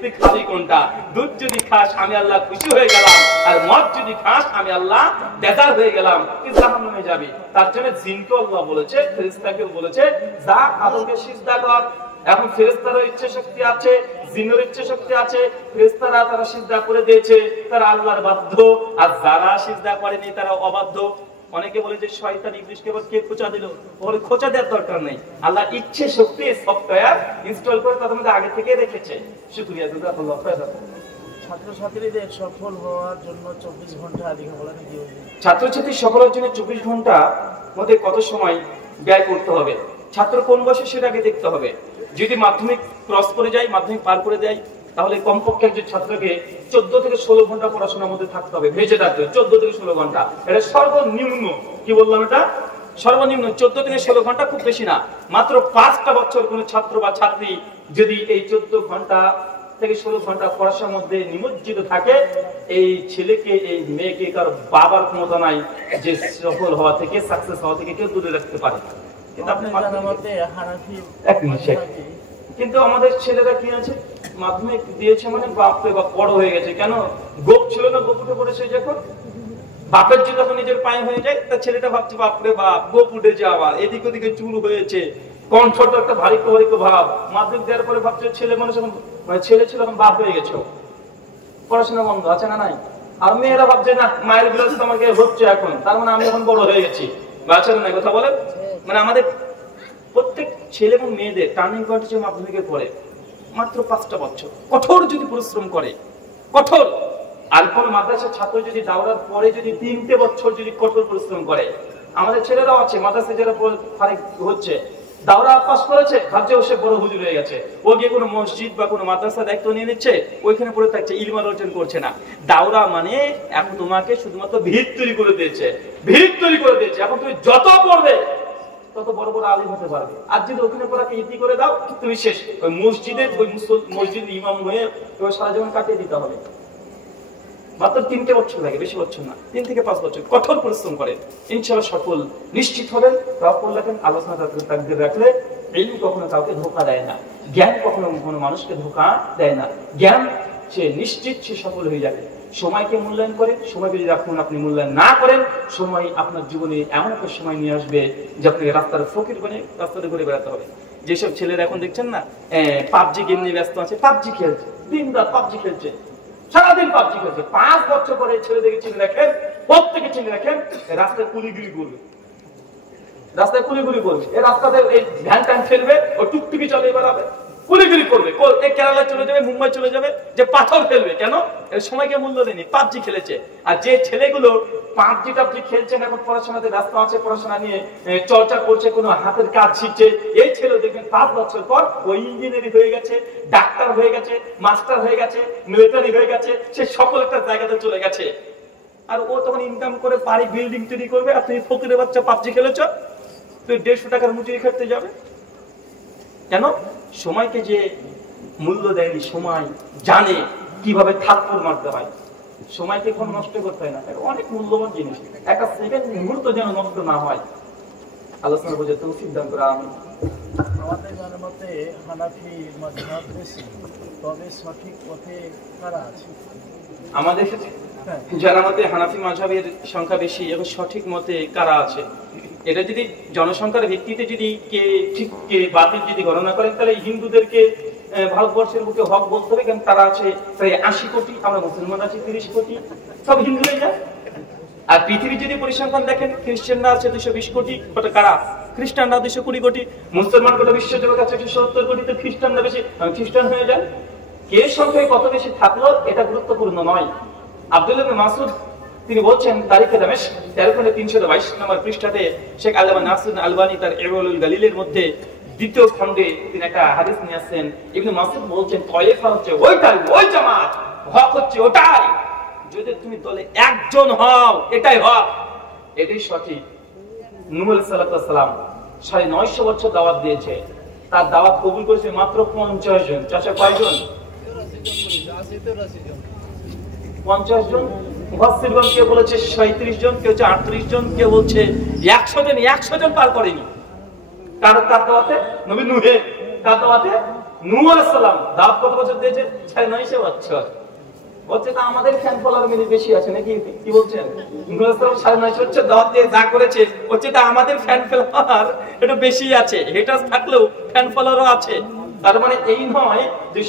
তুই খাবি কোনটা? দুধ যদি খাস আমি আল্লাহ খুশি হয়ে গেলাম, আর মদ যদি খাস আমি আল্লাহ বেজার হয়ে গেলাম, তুই জাহান্নামে যাবি। তার জন্য জিনকে আল্লাহ বলেছে, ফেরেশতাকে বলেছে যা আদমকে সিজদা কর। এখন ফেরেশতারও ইচ্ছা শক্তি আছে, জিনের ইচ্ছা শক্তি আছে। ফেরেশতারা তারা সিজদা করে দিয়েছে, তারা আল্লাহর বাধ্য, আর যারা সিজদা করেনি তারা অবাধ্য। অনেকে বলে যে শয়তান ইবলিসকে আবার কে খোঁচা দিল, ওরে খোঁচা দেওয়ার দরকার নেই। আল্লাহ ইচ্ছে শক্তি সফটওয়্যার ইনস্টল করে তাদের মধ্যে আগে থেকে রেখেছে। শুকরিয়া জাযাকাল্লাহ খায়রান। ছাত্রছাত্রীদের সফল হওয়ার জন্য 24 ঘন্টা লেখাপড়া কি হবে? ছাত্রছাত্রী সফলের জন্য 24 ঘন্টা মধ্যে কত সময় ব্যয় করতে হবে, ছাত্র কোন বয়সে সেটা আগে দেখতে হবে। যদি মাধ্যমিক ক্রস করে যায়, মাধ্যমিক পার করে দেয়, তাহলে কমপক্ষে একজন ছাত্রকে 14 থেকে 16 ঘন্টা পড়াশোনার মধ্যে থাকতে হবে, ভেজে থাকতে হবে 14 থেকে 16 ঘন্টা। এটা সর্বনিম্ন, কি বললাম এটা? সর্বনিম্ন 14 থেকে 16 ঘন্টা, খুব বেশি না। মাত্র 5টা বছর কোন ছাত্র বা ছাত্রী যদি এই 14 ঘন্টা থেকে 16 ঘন্টা পড়াশোনার মধ্যে নিমজ্জিত থাকে, এই ছেলেকে এই মেয়েকে কারো বাবার ক্ষমতা নাই যে সফল হওয়া থেকে, সাকসেস হওয়া থেকে কেউ দূরে রাখতে পারে। কিন্তু আপনি কিন্তু আমাদের ছেলেরা কি আছে, মাধ্যমিক দিয়েছে মানে বাপরে বাপ বড় হয়ে গেছে। কেন? গোপ ছিল না, গোপ উঠে পড়েছে। যখন বাপের যে তখন নিজের পায়ে হয়ে যায়, তার ছেলেটা ভাবছে বাপরে বাপ গোপ উঠেছে, আবার এদিক ওদিকে চুল হয়েছে, কণ্ঠটা একটা ভারী ভাব। মাধ্যমিক দেওয়ার পরে ভাবছে ছেলে মানুষ এখন, মানে ছেলে ছিল এখন বাপ হয়ে গেছে, পড়াশোনা বন্ধ আছে না নাই। আর মেয়েরা ভাবছে না মায়ের বিরোধ আমাকে হচ্ছে এখন, তার মানে আমি এখন বড় হয়ে গেছি। বাচ্চারা নাই কথা বলেন। মানে আমাদের প্রত্যেক ছেলে এবং মেয়েদের টার্নিং পয়েন্ট হচ্ছে মাধ্যমিকের পরে মাত্র 5টা বছর কঠোর যদি পরিশ্রম করে, কঠোর। আর কোন মাদ্রাসার ছাত্র যদি দাওরার পরে যদি 3টে বছর যদি কঠোর পরিশ্রম করে, আমাদের ছেলেরাও আছে মাদ্রাসা যারা ফারিক হচ্ছে, দাওরা পাস করেছে, ভাবছে সে বড় হুজুর হয়ে গেছে, ও গিয়ে কোনো মসজিদ বা কোনো মাদ্রাসা দায়িত্ব নিয়ে নিচ্ছে, ওইখানে পড়ে থাকছে, ইলম অর্জন করছে না। দাওরা মানে এখন তোমাকে শুধুমাত্র ভিত তৈরি করে দিয়েছে, ভিত তৈরি করে দিয়েছে। এখন তুমি যত পড়বে তত বড় বড় আলিম হতে পারবে। আর যদি ওখানে পড়াকে ইতি করে দাও, তুমি শেষ। ওই মসজিদের মসজিদ ইমাম হয়ে তোমার সারা জীবন কাটিয়ে দিতে হবে। মাত্র 3টে বছর লাগে, বেশি বছর না, 3 থেকে 5 বছর কঠোর পরিশ্রম করে ইনশাআল্লাহ সফল নিশ্চিত হবেন। রব্বুল লেখেন আলোচনা তাকদীর রাখলে ইলম কখনো কাউকে ধোঁকা দেয় না, জ্ঞান কখনো কোনো মানুষকে ধোঁকা দেয় না। জ্ঞান সে নিশ্চিত সে সফল হয়ে যাবে। সময়কে মূল্যায়ন করেন, সময়কে যদি আপনি মূল্যায়ন না করেন, সময় আপনার জীবনে এমন একটা সময় নিয়ে আসবে যে আপনাকে রাস্তার ফকির বনে রাস্তাতে ঘুরে বেড়াতে হবে। যেসব ছেলেরা এখন দেখছেন না পাবজি গেম নিয়ে ব্যস্ত আছে, পাবজি খেলছে, দিন রাত পাবজি খেলছে, সারাদিন পাবজি খেলছে। 5 বছর পরে ছেলেদেরকে চিনে রাখেন, প্রত্যেকে চিনে রাখেন, রাস্তায় কুলিগুলি করবে, রাস্তায় কুলিগুলি করবে, এই রাস্তাতে এই ভ্যান ট্যান ফেলবে, ও টুকটুকি চালিয়ে বেড়াবে, কুলিগুলি করবে, কেরালা চলে যাবে, মুম্বাই চলে যাবে, যে পাথর ফেলবে। কেন? এর সময়কে মূল্য দেয়নি, পাবজি খেলেছে। আর যে ছেলেগুলো পাবজি টাবজি খেলছেন, এখন পড়াশোনাতে ব্যস্ত আছে, পড়াশোনা নিয়ে চর্চা করছে, কোনো হাতের কাজ শিখছে, এই ছেলে দেখবেন 5 বছর পর ওই ইঞ্জিনিয়ারিং হয়ে গেছে, ডাক্তার হয়ে গেছে, মাস্টার হয়ে গেছে, মিলিটারি হয়ে গেছে, সে সকল একটা জায়গাতে চলে গেছে। আর ও তখন ইনকাম করে বাড়ি বিল্ডিং তৈরি করবে, আর তুমি ফকিরের বাচ্চা পাবজি খেলেছ, তুই 150 টাকার মুচুরি খেতে যাবে। কেন? সময়কে যে মূল্য দেয়নি, সময় জানে কিভাবে থাপ্পড় মারতে হয়। সময়কে কোন নষ্ট করতে হয় না, অনেক মূল্যবান জিনিস, একটা সেকেন্ড মুহূর্ত যেন নষ্ট না হয়। আলোচনা বুঝে তৌফিক দান করে আমি। আমাদের জানার মতে হানাফি মাযহাব বেশি, তবে সঠিক পথে কারা আছে? আমাদের জানার মতে হানাফি মাযহাবের সংখ্যা বেশি এবং সঠিক মতে কারা আছে, এটা যদি জনসংখ্যার ভিত্তিতে যদি কে ঠিক কে বাতিল যদি গণনা করেন, তাহলে হিন্দুদেরকে ভারতবর্ষের বুকে হক বলতে হবে, কারণ তারা আছে প্রায় 80 কোটি, আমরা মুসলমান আছি 30 কোটি, সব হিন্দু হয়ে যায়। আর পৃথিবীর যদি পরিসংখ্যান দেখেন, খ্রিস্টানরা আছে 220 কোটি, ওটা কারা? খ্রিস্টানরা 220 কোটি, মুসলমান গোটা বিশ্ব জগৎ আছে 170 কোটি, তো খ্রিস্টানরা বেশি, খ্রিস্টান হয়ে যায়। কে সংখ্যায় কত বেশি থাকলো এটা গুরুত্বপূর্ণ নয়। আব্দুল্লাহ ইবনে মাসউদ তিনি বলছেন তারিখে দামেস্ক 1322 নম্বর পৃষ্ঠাতে শেখ আল্লামা নাসিরুদ্দিন আলবানী তার ইরওয়াউল গালিলের মধ্যে 2য় খণ্ডে তিনি একটা হাদিস নিয়ে আসছেন। ইবনে মাসউদ বলছেন তয়েফা হচ্ছে ওইটাই, ওই জামাত, হক হচ্ছে ওটাই, যদি তুমি দলে একজন হও এটাই হক, এটাই সঠিক। নূহ আলাইহিস সালাম 950 বছর দাওয়াত দিয়েছে, তার দাওয়াত কবুল করেছে মাত্র 50 জন। চাচা কয়জন? 50 জন। মুফাসসিরগণ কেউ বলেছে 37 জন, কেউ 38 জন, কেউ বলছে 100 জন। 100 জন পার করেনি। কার দাওয়াতে? নবী নূহে। কার দাওয়াতে? নূহ আলাইহিস সালাম দাওয়াত কত বছর দিয়েছে? 950 বছর। বলছে তা আমাদের ফ্যান ফলোয়ার মিনি বেশি আছে নাকি? কি বলছেন? নূহ আলাইহিস সালাম 950 বছর দাওয়াত দিয়ে যা করেছে, বলছে তা আমাদের ফ্যান ফলোয়ার একটু বেশি আছে। হেটার্স থাকলেও ফ্যান ফলোয়ারও আছে। তার মানে এই নয় যে